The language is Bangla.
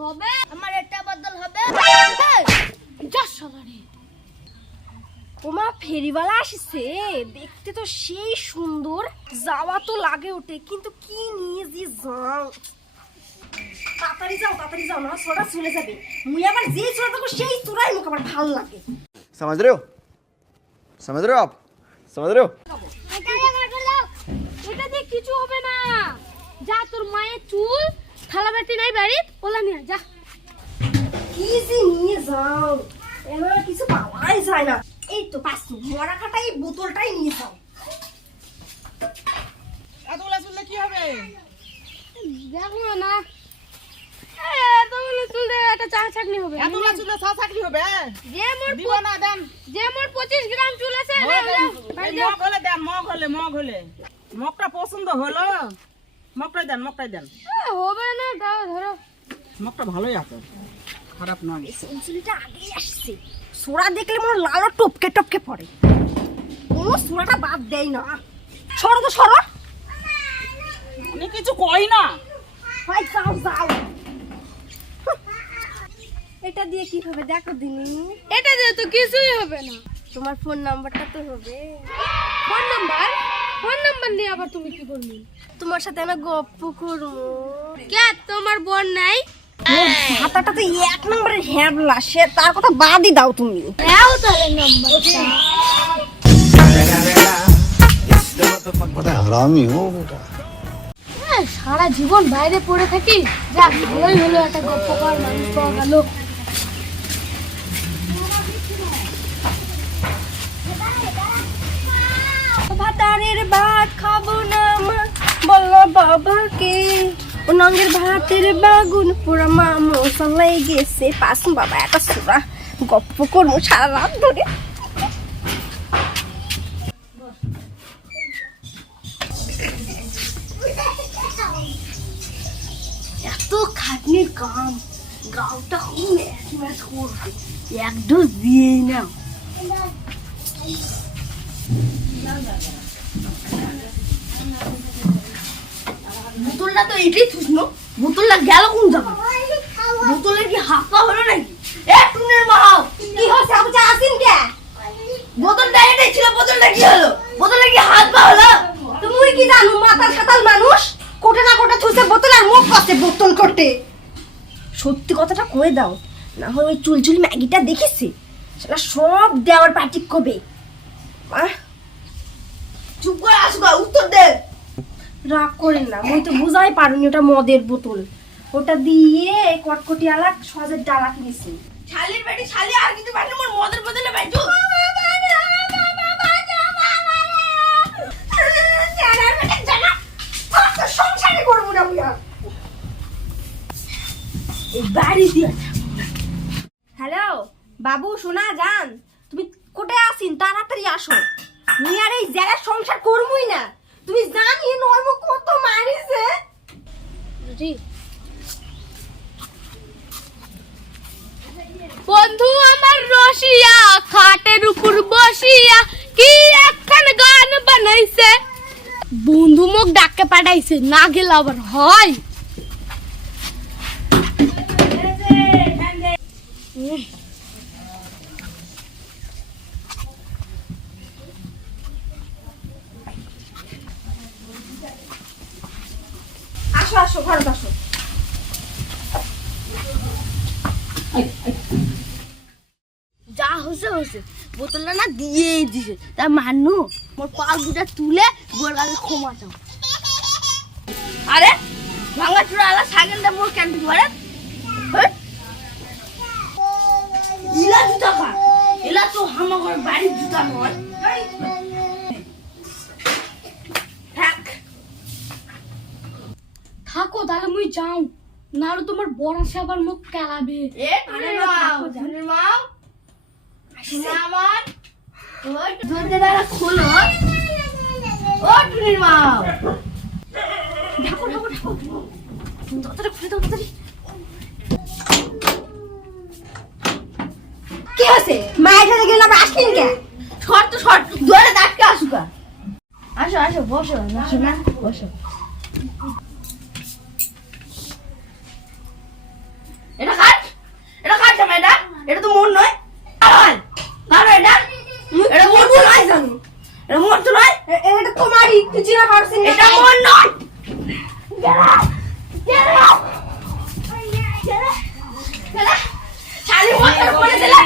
হবে? আমার বদল হবে। ওমা ফেরিওয়ালা আসছে। দেখতে তো সেই সুন্দর। যাওয়া তো লাগে ওঠে কিন্তু কি নিয়ে যে যাও। তাড়াতাড়ি যাও তাড়াতাড়ি যাও না ছোড়া চলে যাবে। মুই আবার যে ছোড়া থাকব সেই চোরাই মুখ আমার ভালো লাগে। समझ এটা দিয়ে কিছু হবে না। যা তোর মায়ের চুল থালা বাটি নাই বাড়ি ওলা নিয়ে যাও। এবার কিছু পাওয়াই যায় না। এই তো পাচ্ছি মরা এই বোতলটাই নিয়ে যাও। এতগুলা চুললে কি হবে? দেখো না। এতগুলো চুল একটা চা চাটনি হবে। এতগুলা চুললে ছ চাকরি হবে? যে মোর দিব না দেন। যে মোর পঁচিশ গ্রাম চুল আছে মগ হলে দেন মগ হলে মগ হলে। মগটা পছন্দ হলো? মগটাই দেন মগটাই দেন। এ, হবে না দাও ধরো। মগটা ভালোই আছে। খারাপ নয়। সেঞ্চুরিটা আগেই আসছে। সোরা দেখলে মনে হয় লালও টপকে টপকে পড়ে। কোনো সোরাটা বাদ দেয় না। সরো তো সরো। উনি কিছু কই না। হয় যাও যাও। এটা দিয়ে কি হবে দেখো দিনি। এটা দিয়ে তো কিছুই হবে না। তোমার ফোন নাম্বারটা তো হবে। ফোন নাম্বার ফোন নাম্বার নিয়ে আবার তুমি কি করবে তোমার সাথে আমি গপ্প করব। কে তোমার বোন নাই? হাতাটা তো এক নম্বরের হ্যাবলা সে তার কথা বাদই দাও তুমি। দাও হ্যাঁ, সারা জীবন বাইরে পড়ে থাকি। যা ভালোই হলো একটা গপ্প কর মানুষ পাওয়া গেল। ভাত খাব না মা বলল বাবাকে। ও নঙ্গের ভাতের বাগুন পুরা মা মশালাই গেছে পাশুন বাবা একটা সুরা গপ্প করব সারা রাত ধরে এত খাটনির কাম গাওটা খুব ম্যাচ ম্যাচ করবে এক ডোজ দিয়েই নাও বোতলটা তো এটাই থুসনো বোতলটা গেল কোন জায়গা বোতলের কি পা হলো নাকি? এ, টুনের মাও কি হচ্ছে আপনি আসিন কে? বোতলটা এটাই ছিল, বোতলটা কি হলো? বোতলের কি হাত পা হলো? তুমি কি জানো, মাতাল সাতাল মানুষ কোটে না কোটে থুসে বোতল আর মুখ করছে বোতল করতে সত্যি কথাটা কয়ে দাও, না হয় ওই চুলচুল ম্যাগিটা দেখেছি? সেটা সব দেওয়ার পার্টি কবে আহ? চুপ করে আসুক উত্তর রাগ করেন না। মই তো বুঝাই পারিনি ওটা মদের বোতল। ওটা দিয়ে এই কটকটি আলা সজের ডালা কিনেছি শালির বেটি শালি আর কিছু পারলে মোর মদের বোতলে বাইজু করব না বাড়ি দিয়ে। হ্যালো বাবু শোনা যান তুমি কোথায় আসিন তাড়াতাড়ি আসো। মুই আর এই জায়গায় সংসার করবই না। তুমি জানি নর্ম কত মারিছে। বন্ধু আমার রসিয়া খাটের উপর বসিয়া কি একখান গান বানাইছে? বন্ধু মোক ডাকে পাঠাইছে না গেলে আবার হয়। আসো ঘরে আসো। যা হয়েছে হয়েছে। বোতলটা না দিয়েই দিছে। তা মানু, মোর পা দুটা তুলে গোর আগে ক্ষমা চাও। আরে, ভাঙা চূড়া আলা সাইকেলটা মোর কেন ধরে ইলা জুতা খা। এলা তো আমার বাড়ির জুতা নয় থাক থাকো তাহলে মুই যাও। না হলে তোমার বড় সাবার মুখ কেলাবে। এ আরে মাও, ধনের মাও শোনা আমার। ধরতে দাঁড়া খোলো। ও টুনির মাও ঢাকো ঢাকো ঢাকো। তাড়াতাড়ি খুলে দাও তাড়াতাড়ি। কি হয়েছে? মায়ের সাথে গেলে আমরা আসলেন কে? শর্ট তো শর্ট ধরে ডাকতে আসুকা আসো আসো বসো আসো না বসো। নয় এটা তোমারই তুই চিনা পারছিস এটা আমার নয়। শালি মশার করে দিলাম